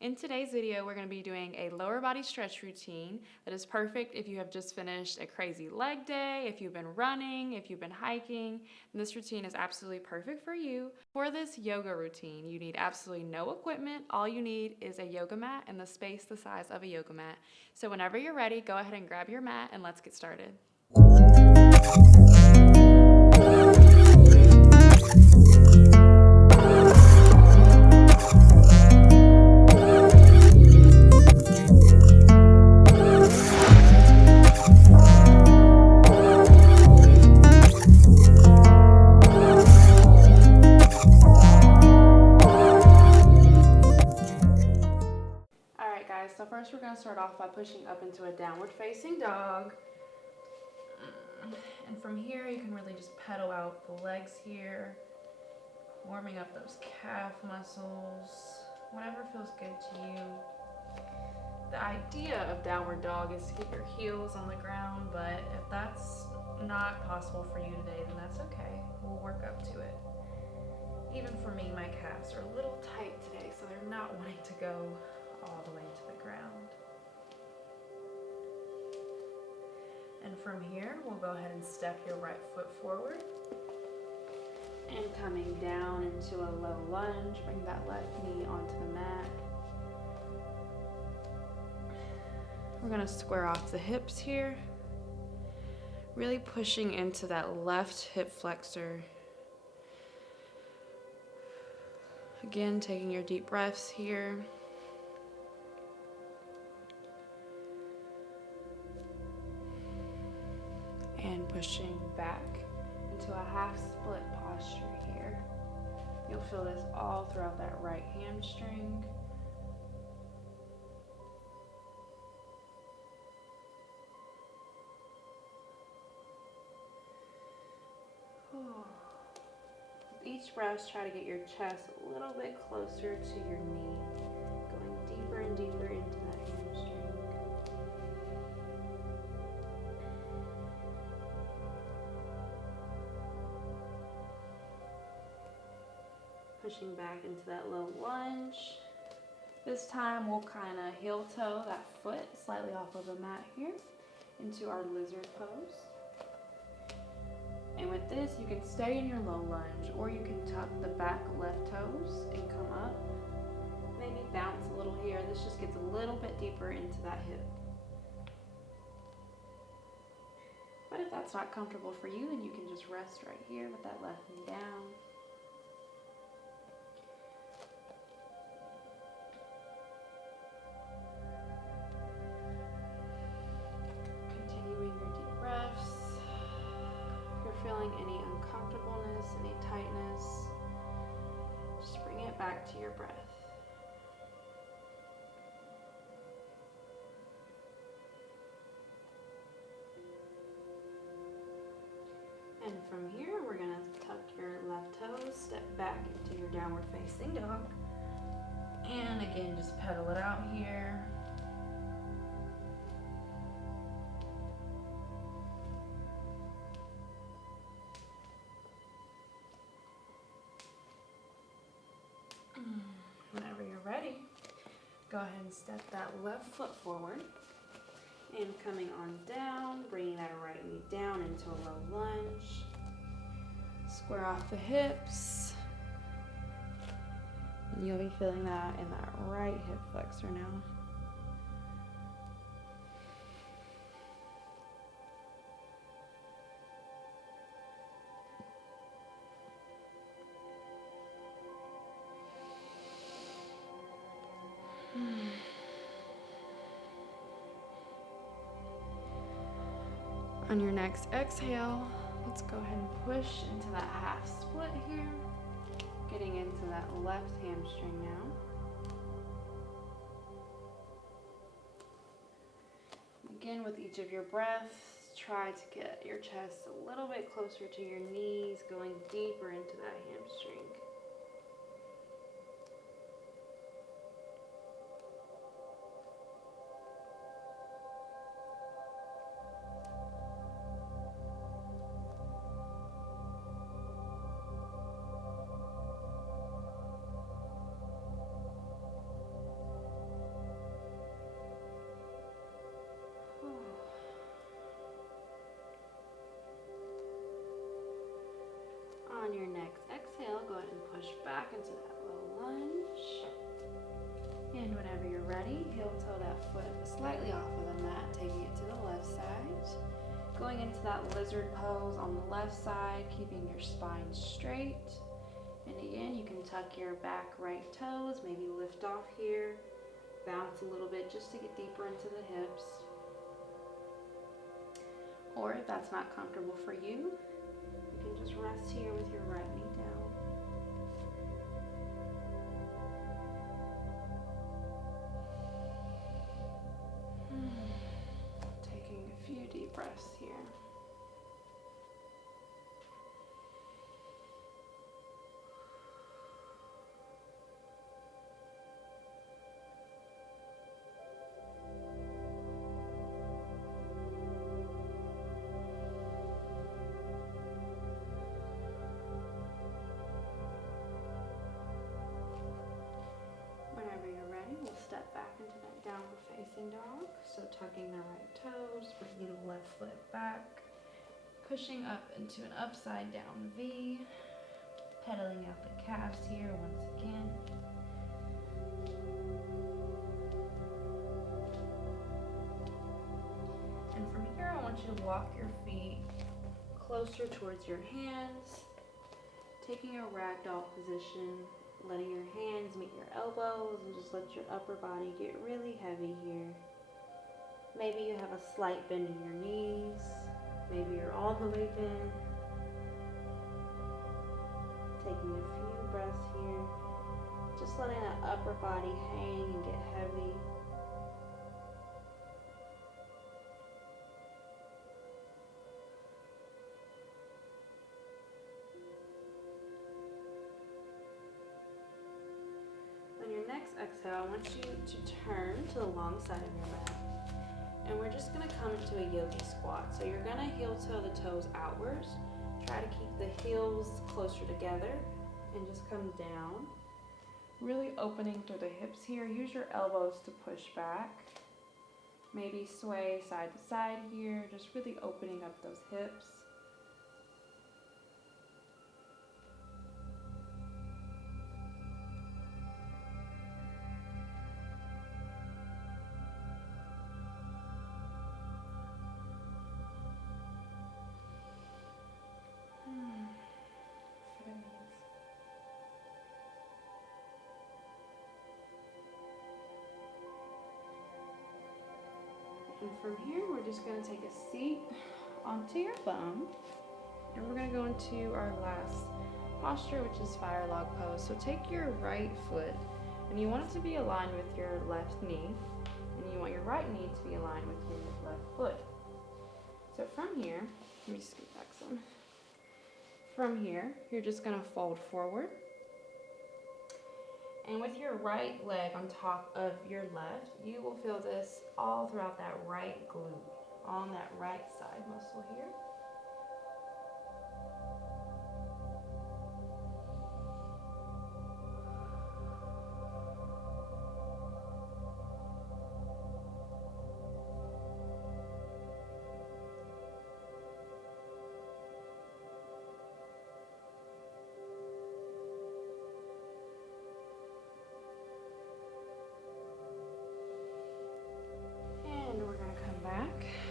In today's video, we're going to be doing a lower body stretch routine that is perfect if you have just finished a crazy leg day, if you've been running, if you've been hiking. This routine is absolutely perfect for you. For this yoga routine, you need absolutely no equipment. All you need is a yoga mat and the space the size of a yoga mat. So whenever you're ready, go ahead and grab your mat and let's get started. So first we're going to start off by pushing up into a downward facing dog. And from here you can really just pedal out the legs here, warming up those calf muscles, whatever feels good to you. The idea of downward dog is to get your heels on the ground, but if that's not possible for you today, then that's okay. We'll work up to it. Even for me, my calves are a little tight today, so they're not wanting to go all the way to the ground. And from here, we'll go ahead and step your right foot forward. And coming down into a low lunge, bring that left knee onto the mat. We're going to square off the hips here. Really pushing into that left hip flexor. Again, taking your deep breaths here. And pushing back into a half split posture here. You'll feel this all throughout that right hamstring. With each breath, try to get your chest a little bit closer to your knee, going deeper and deeper into that hamstring. Pushing back into that low lunge. This time we'll kind of heel toe that foot slightly off of the mat here into our lizard pose. And with this, you can stay in your low lunge, or you can tuck the back left toes and come up. Maybe bounce a little here. This just gets a little bit deeper into that hip. But if that's not comfortable for you, then you can just rest right here with that left knee down. Feeling any uncomfortableness, any tightness, just bring it back to your breath. And from here, we're going to tuck your left toes, step back into your downward facing dog. And again, just pedal it out here. Whenever you're ready, go ahead and step that left foot forward. And coming on down, bringing that right knee down into a low lunge. Square off the hips. And you'll be feeling that in that right hip flexor now. On your next exhale, let's go ahead and push into that half split here, getting into that left hamstring now. Again, with each of your breaths, try to get your chest a little bit closer to your knees, going deeper into that hamstring. heel toe that foot slightly off of the mat, taking it to the left side. Going into that lizard pose on the left side, keeping your spine straight. And again, you can tuck your back right toes, maybe lift off here, bounce a little bit just to get deeper into the hips. Or if that's not comfortable for you, you can just rest here with your right knee down. Taking a few deep breaths here. Whenever you're ready, we'll step back into that downward facing dog. So tucking the right toes, bringing the left foot back, pushing up into an upside down V, pedaling out the calves here once again. And from here, I want you to walk your feet closer towards your hands, taking a ragdoll position, letting your hands meet your elbows, and just let your upper body get really heavy here. Maybe you have a slight bend in your knees. Maybe you're all the way bent. Taking a few breaths here. Just letting that upper body hang and get heavy. On your next exhale, I want you to turn to the long side of your mat. And we're just going to come into a yogi squat. So you're going to heel toe the toes outwards. Try to keep the heels closer together and just come down. Really opening through the hips here. Use your elbows to push back. Maybe sway side to side here. Just really opening up those hips. And from here, we're just going to take a seat onto your bum. And we're going to go into our last posture, which is fire log pose. So take your right foot, and you want it to be aligned with your left knee. And you want your right knee to be aligned with your left foot. So from here, let me scoot back some. From here, you're just going to fold forward. And with your right leg on top of your left, you will feel this all throughout that right glute, on that right side muscle here.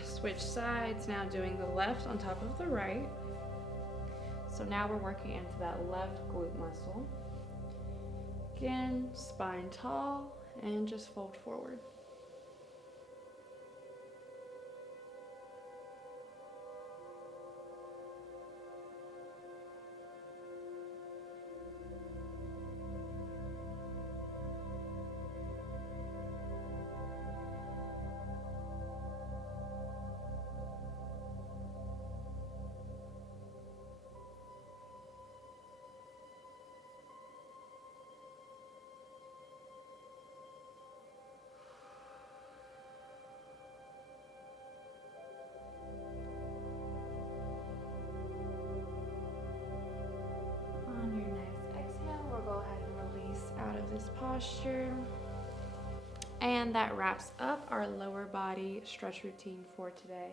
Switch sides, now doing the left on top of the right. So now we're working into that left glute muscle. Again, spine tall, and just fold forward. This posture, and that wraps up our lower body stretch routine for today.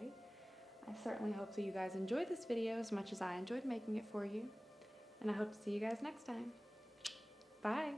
I certainly hope that you guys enjoyed this video as much as I enjoyed making it for you, and I hope to see you guys next time. Bye.